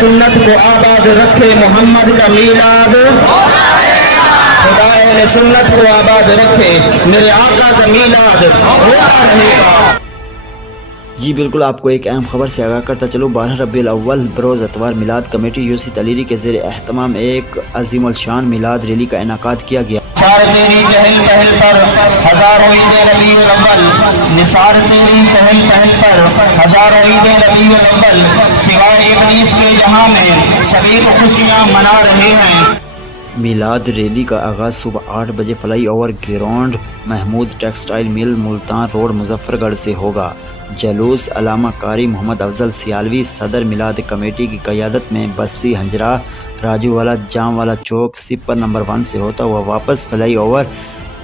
सुन्नत को आबाद रखे मोहम्मद का मीलाद, खुदा अहले सुन्नत को आबाद रखे मेरे आका का मीलाद होता रहेगा। जी बिल्कुल, आपको एक अहम खबर से आगाह करता चलो। 12 रबीउल अव्वल बरोज़ अतवार मिलाद कमेटी यूसी तलीरी के ज़ेर एहतमाम एक अज़ीमुल शान मिलाद रैली का इनेकाद किया गया। निसार तेरी चहल पहल पर हजारों ईद रबीउल अव्वल, निसार तेरी चहल पहल पर हजारों ईद रबीउल अव्वल, सिवाय इब्लीस के जहां में सभी को खुशियां मना रहे हैं। मिलाद रैली का आगाज़ सुबह 8 बजे flyover ground Mahmood textile mill Multan road Muzaffargarh से होगा। जलूस अलामा कारी मोहम्मद अफजल सियालवी सदर मिलाद कमेटी की क़यादत में बस्ती हंजरा राजूवाला जामवाला चौक सिपर नंबर 1 से होता हुआ वापस फ्लाई ओवर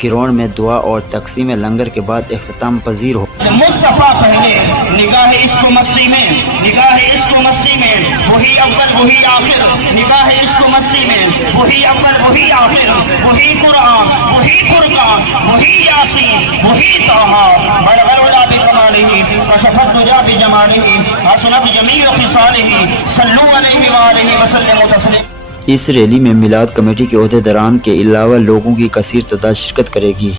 ग्राउंड में दुआ और तकसीम लंगर के बाद इख्तिताम पजीर हो। मुस्तफा पहले निगाह इश्क मस्ती में, निगाह इश्क मस्ती में वही अव्वल वही आखिर, निगाह इश्क मस्ती में वही अव्वल वही आखिर, वही कुरान वही फुरकान वही यासीन वही ताहा बरगरुला बिकमालिही वशफत दुजा बिजमालिही हसनत जमीउ खिसालिही सल्लु अलैहि व आलिहि वसल्लम तस्लीमा। इस रैली में मिलाद कमेटी के ओहदेदारान के अलावा लोगों की कसीर तादाद शिरकत करेगी।